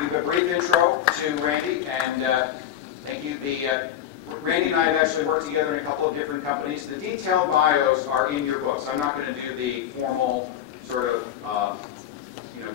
give a brief intro to Randy, and thank you. Randy and I have actually worked together in a couple of different companies. The detailed bios are in your books. I'm not going to do the formal sort of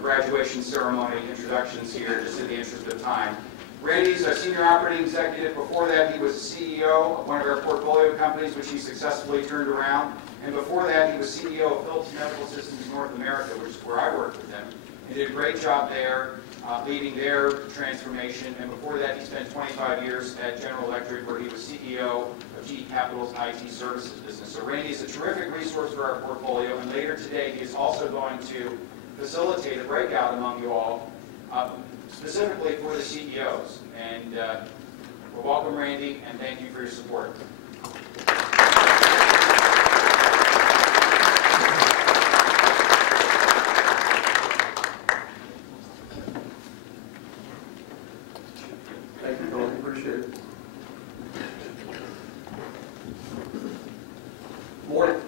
graduation ceremony introductions here, just in the interest of time. Randy's a senior operating executive. Before that, he was CEO of one of our portfolio companies, which he successfully turned around. And before that, he was CEO of Philips Medical Systems North America, which is where I worked with him. He did a great job there, leading their transformation. And before that, he spent 25 years at General Electric, where he was CEO of GE Capital's IT services business. So Randy is a terrific resource for our portfolio. And later today, he is also going to facilitate a breakout among you all, specifically for the CEOs. And we'll welcome Randy, and thank you for your support. Thank you, Tony. Appreciate it. Morning.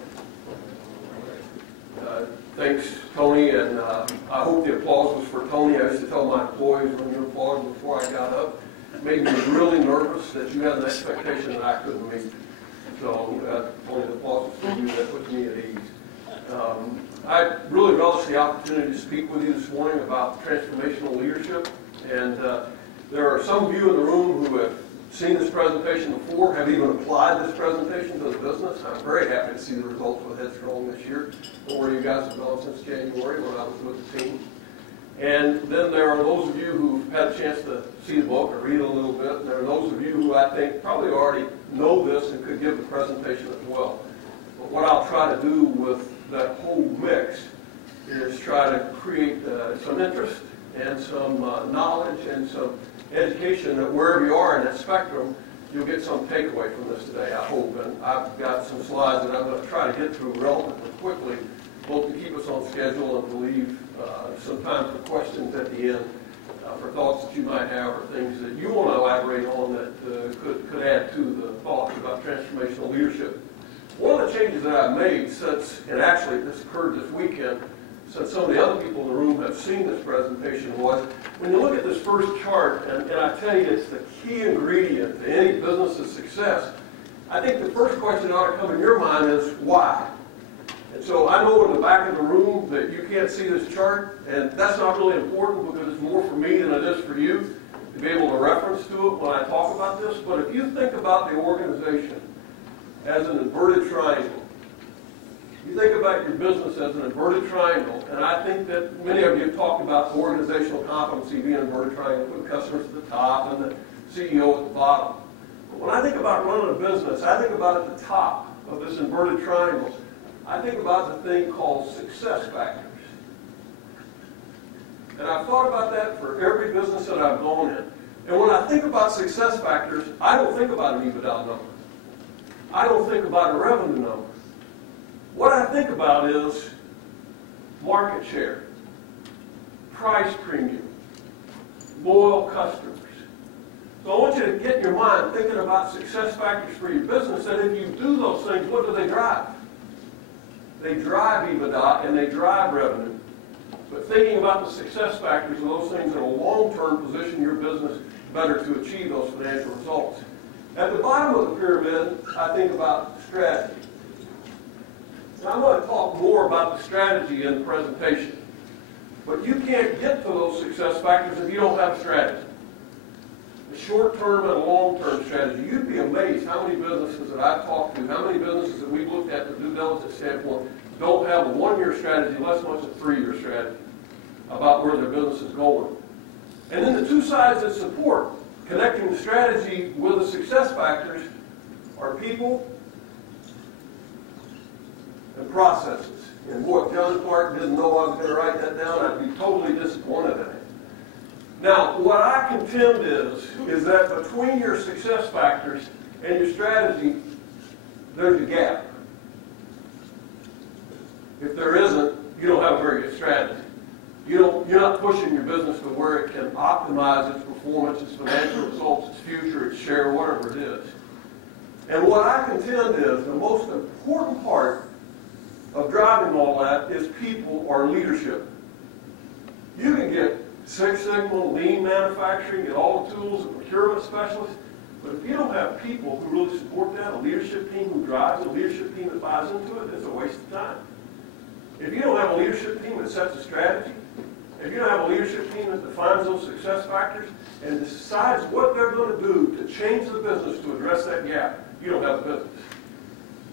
Thanks, Tony, and I hope the applause was for Tony. I used to tell my employees when you applauded before I got up, it made me really nervous that you had an expectation that I couldn't meet. So, Tony, the applause was for you. That puts me at ease. I really relish the opportunity to speak with you this morning about transformational leadership. And there are some of you in the room who have seen this presentation before, have even applied this presentation to the business. I'm very happy to see the results with Headstrong this year, where you guys have gone since January when I was with the team. And then there are those of you who've had a chance to see the book or read a little bit, and there are those of you who I think probably already know this and could give the presentation as well. But what I'll try to do with that whole mix is try to create some interest and some knowledge and some education that wherever you are in that spectrum, you'll get some takeaway from this today, I hope. And I've got some slides that I'm going to try to get through relatively quickly, both to keep us on schedule and to leave some time for questions at the end, for thoughts that you might have or things that you want to elaborate on that could add to the thoughts about transformational leadership. One of the changes that I've made since, and actually this occurred this weekend, since some of the other people in the room have seen this presentation, was when you look at this first chart, and I tell you it's the key ingredient to any business's success, I think the first question that ought to come in your mind is why? And so I know in the back of the room that you can't see this chart, and that's not really important because it's more for me than it is for you to be able to reference to it when I talk about this. But if you think about the organization as an inverted triangle, you think about your business as an inverted triangle, and I think that many of you have talked about organizational competency being an inverted triangle with customers at the top and the CEO at the bottom. But when I think about running a business, I think about at the top of this inverted triangle, I think about the thing called success factors. And I've thought about that for every business that I've gone in. And when I think about success factors, I don't think about an EBITDA number. I don't think about a revenue number. What I think about is market share, price premium, loyal customers. So I want you to get in your mind thinking about success factors for your business, that if you do those things, what do they drive? They drive EBITDA and they drive revenue. But thinking about the success factors of those things in a long-term position your business better to achieve those financial results. At the bottom of the pyramid, I think about strategy. Now, I'm going to talk more about the strategy in the presentation. But you can't get to those success factors if you don't have a strategy. A short-term and a long-term strategy. You'd be amazed how many businesses that I've talked to, how many businesses that we've looked at from a due diligence standpoint, don't have a one-year strategy, less much a three-year strategy about where their business is going. And then the two sides that support connecting the strategy with the success factors are people and processes. And boy, if John Clark didn't know I was going to write that down, I'd be totally disappointed in it. Now, what I contend is that between your success factors and your strategy, there's a gap. If there isn't, you don't have a very good strategy. You're not pushing your business to where it can optimize its performance, its financial results, its future, its share, whatever it is. And what I contend is the most important part of driving all that is people or leadership. You can get Six Sigma, lean manufacturing, get all the tools, and procurement specialists. But if you don't have people who really support that, a leadership team who drives, a leadership team that buys into it, it's a waste of time. If you don't have a leadership team that sets a strategy, if you don't have a leadership team that defines those success factors and decides what they're going to do to change the business to address that gap, you don't have a business.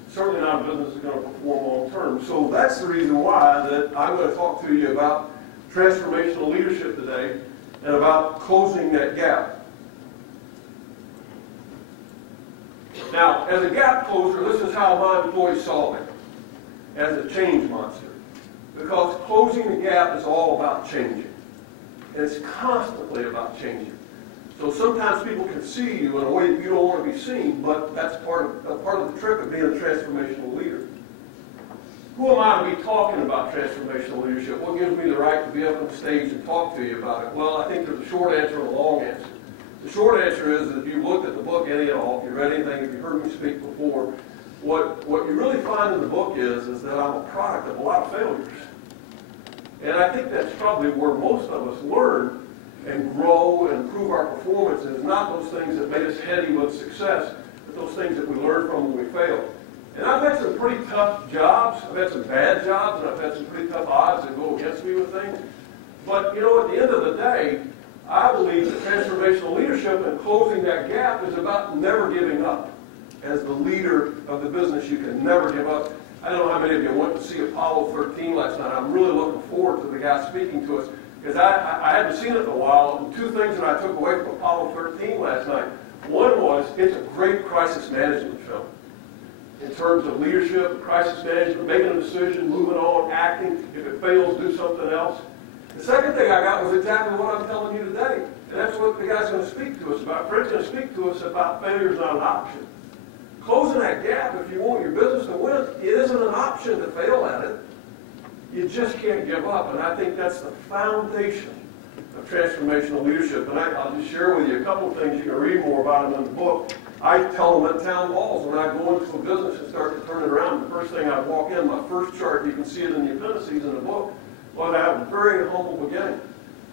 Certainly not a business that's going to perform long term. So that's the reason why that I'm going to talk to you about transformational leadership today and about closing that gap. Now, as a gap closer, this is how my employees saw me, as a change monster. Because closing the gap is all about changing. And it's constantly about changing. So sometimes people can see you in a way that you don't want to be seen, but that's part of the trick of being a transformational leader. Who am I to be talking about transformational leadership? What gives me the right to be up on the stage and talk to you about it? Well, I think there's a short answer and a long answer. The short answer is that if you've looked at the book any at all, if you've read anything, if you've heard me speak before, what you really find in the book is that I'm a product of a lot of failures. And I think that's probably where most of us learn and grow and improve our performance, is not those things that made us heady with success, but those things that we learn from when we fail. And I've had some pretty tough jobs. I've had some bad jobs, and I've had some pretty tough odds that go against me with things. But, you know, at the end of the day, I believe that transformational leadership and closing that gap is about never giving up. As the leader of the business, you can never give up. I don't know how many of you went to see Apollo 13 last night. I'm really looking forward to the guy speaking to us, because I hadn't seen it in a while. And two things that I took away from Apollo 13 last night. One was, it's a great crisis management film. In terms of leadership, crisis management, making a decision, moving on, acting. If it fails, do something else. The second thing I got was exactly what I'm telling you today. And that's what the guy's going to speak to us about. Fred's going to speak to us about failure is not an option. Closing that gap, if you want your business to win, it isn't an option to fail at it. You just can't give up. And I think that's the foundation of transformational leadership. And I'll just share with you a couple of things. You can read more about them in the book. I tell them at town halls when I go into a business and start to turn it around. The first thing I walk in, my first chart, you can see it in the appendices in the book, was I have a very humble beginning.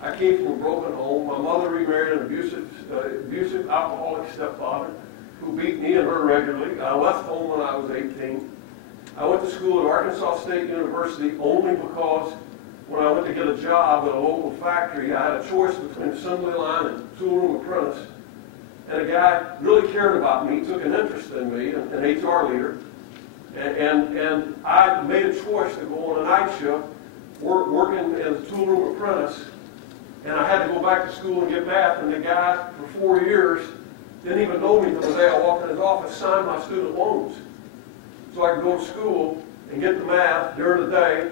I came from a broken home. My mother remarried an abusive alcoholic stepfather who beat me and her regularly. I left home when I was 18. I went to school at Arkansas State University only because when I went to get a job at a local factory, I had a choice between assembly line and toolroom apprentice. And a guy really cared about me, took an interest in me, an HR leader. And I made a choice to go on a night shift, working as a toolroom apprentice. And I had to go back to school and get math. And the guy, for 4 years, didn't even know me until the day I walked in his office, signed my student loans. So I could go to school and get the math during the day,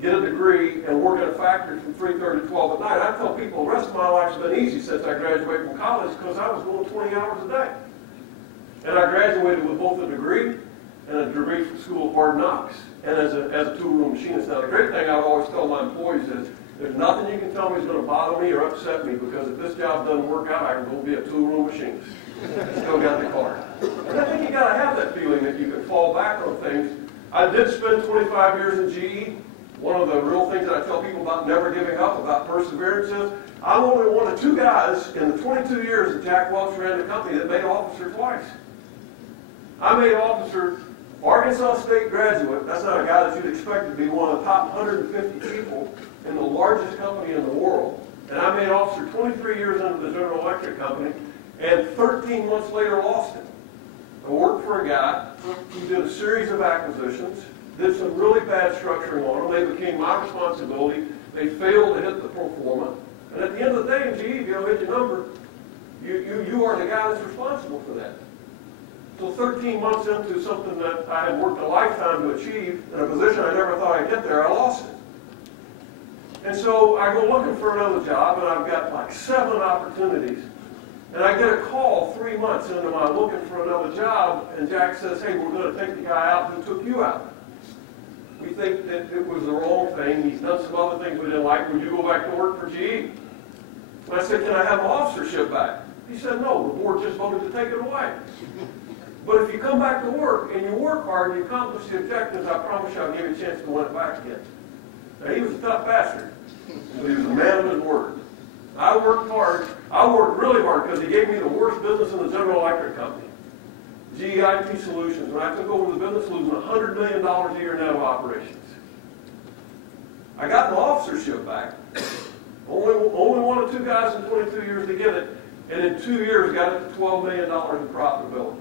get a degree, and work at a factory from 3:30 to 12 at night. I tell people the rest of my life's been easy since I graduated from college because I was going 20 hours a day. And I graduated with both a degree and a degree from School of Hard Knocks, and as a tool-room machinist. Now, the great thing I always tell my employees is, there's nothing you can tell me is going to bother me or upset me, because if this job doesn't work out, I can go be a tool-room machinist. Still got the card. And I think you got to have that feeling that you can fall back on things. I did spend 25 years in GE. One of the real things that I tell people about never giving up, about perseverance, is I'm only one of two guys in the 22 years that Jack Welch ran the company that made officer twice. I made officer, Arkansas State graduate. That's not a guy that you'd expect to be one of the top 150 people in the largest company in the world. And I made officer 23 years into the General Electric company, and 13 months later lost it. I worked for a guy who did a series of acquisitions, did some really bad structuring on them. They became my responsibility. They failed to hit the pro forma. And at the end of the day, in GE, if you don't hit your number, you are the guy that's responsible for that. So 13 months into something that I had worked a lifetime to achieve, in a position I never thought I'd get there, I lost it. And so I go looking for another job, and I've got like 7 opportunities. And I get a call 3 months into my looking for another job, and Jack says, hey, we're going to take the guy out who took you out. We think that it was the wrong thing. He's done some other things we didn't like. Would you go back to work for GE? And I said, can I have my officership back? He said, no, the board just voted to take it away. But if you come back to work and you work hard and you accomplish the objectives, I promise you I'll give you a chance to win it back again. Now, he was a tough bastard, but he was a man of his word. I worked hard. I worked really hard because he gave me the worst business in the General Electric company. GEIP Solutions. When I took over the business, losing $100 million a year net of operations. I got the officership back. Only one of two guys in 22 years to get it, and in 2 years got it to $12 million in profitability.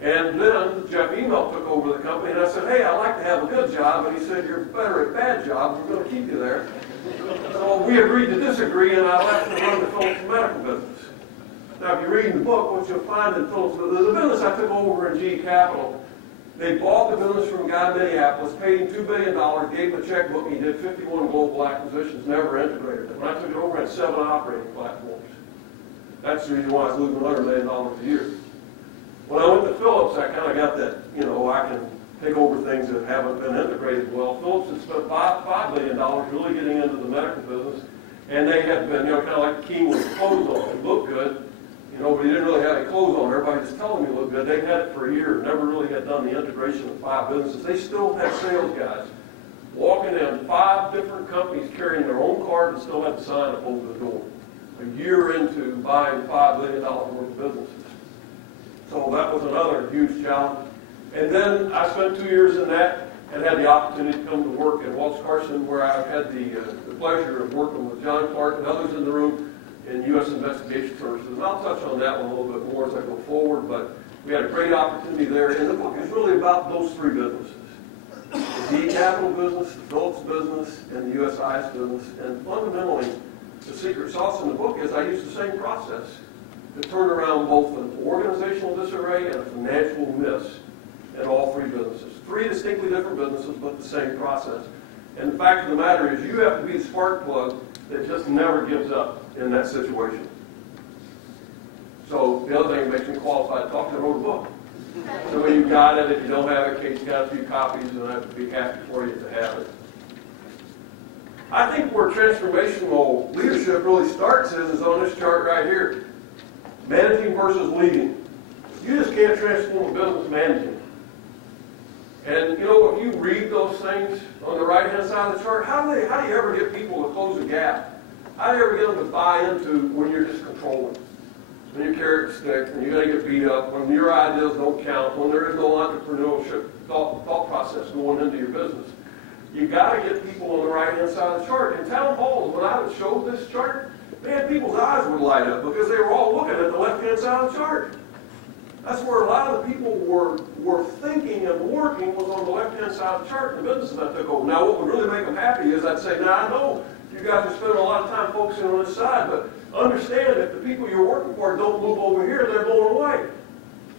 And then Jeff Email took over the company, and I said, hey, I like to have a good job. And he said, you're better at bad jobs. We're going to keep you there. So we agreed to disagree, and I left to run the Phillips medical business. Now, if you read the book, what you'll find in Phillips, the business I took over in GE Capital, they bought the business from a guy in Minneapolis, paid him $2 billion, gave him a checkbook, and he did 51 global acquisitions, never integrated them. When I took it over, I had 7 operating platforms. That's the reason why I was losing $100 million a year. When I went to Phillips, I kind of got that, I can take over things that haven't been integrated well. Phillips had spent $5 billion really getting into the medical business, and they had been, kind of like King with clothes on. It looked good, but he didn't really have any clothes on. Everybody just telling me it looked good. They'd had it for a year, never really had done the integration of 5 businesses. They still had sales guys walking in 5 different companies carrying their own card and still had the sign up over the door. A year into buying $5 billion worth of businesses. So that was another huge challenge. And then I spent 2 years in that and had the opportunity to come to work at Welch Carson, where I had the pleasure of working with John Clark and others in the room in U.S. Investigation Services. And I'll touch on that one a little bit more as I go forward, but we had a great opportunity there. And the book is really about those 3 businesses. The GE Capital business, the Phillips business, and the USIS business. And fundamentally, the secret sauce in the book is I use the same process to turn around both an organizational disarray and a financial miss in all 3 businesses. 3 distinctly different businesses, but the same process. And the fact of the matter is you have to be the spark plug that just never gives up in that situation. So the other thing that makes me qualified to talk to, I wrote a book. So when you've got it, if you don't have it, Kate's got a few copies, and I'd be happy for you to have it. I think where transformational leadership really starts is on this chart right here. Managing versus leading. You just can't transform a business managing. And if you read those things on the right-hand side of the chart, how do you ever get people to close the gap? How do you ever get them to buy into when you're just controlling? When your carrots stick, when you're going to get beat up, when your ideas don't count, when there is no entrepreneurship thought process going into your business. You've got to get people on the right-hand side of the chart. In town halls, when I would show this chart, man, people's eyes would light up because they were all looking at the left-hand side of the chart. That's where a lot of the people were thinking and working was on the left-hand side of the chart in the businesses I took over. Now, what would really make them happy is I'd say, now I know you guys are spending a lot of time focusing on this side, but understand if the people you're working for don't move over here, they're going away.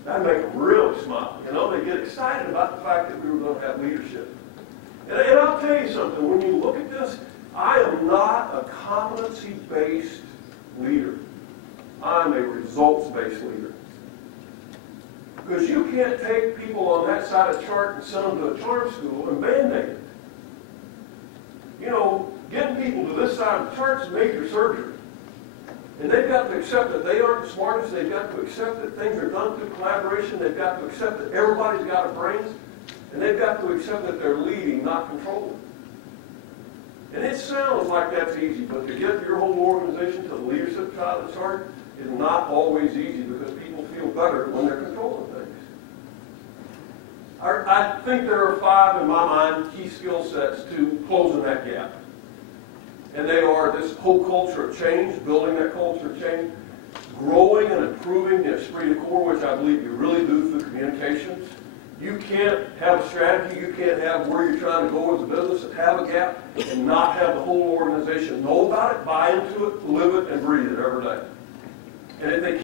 That'd make them really smile. They get excited about the fact that we were going to have leadership. And I'll tell you something, when you look at this, I am not a competency-based leader. I'm a results-based leader. Because you can't take people on that side of the chart and send them to a charm school and band-aid it. Getting people to this side of the chart is major surgery. And they've got to accept that they aren't the smartest. They've got to accept that things are done through collaboration. They've got to accept that everybody's got a brain. And they've got to accept that they're leading, not controlling. And it sounds like that's easy, but to get your whole organization to the leadership side of the chart is not always easy because people feel better when they're controlling things. I think there are 5, in my mind, key skill sets to closing that gap. And they are this whole culture of change, building that culture of change, growing and improving the esprit de corps, which I believe you really do through communications. You can't have a strategy, you can't have where you're trying to go as a business and have a gap and not have the whole organization know about it, buy into it, live it, and breathe it every day. And if they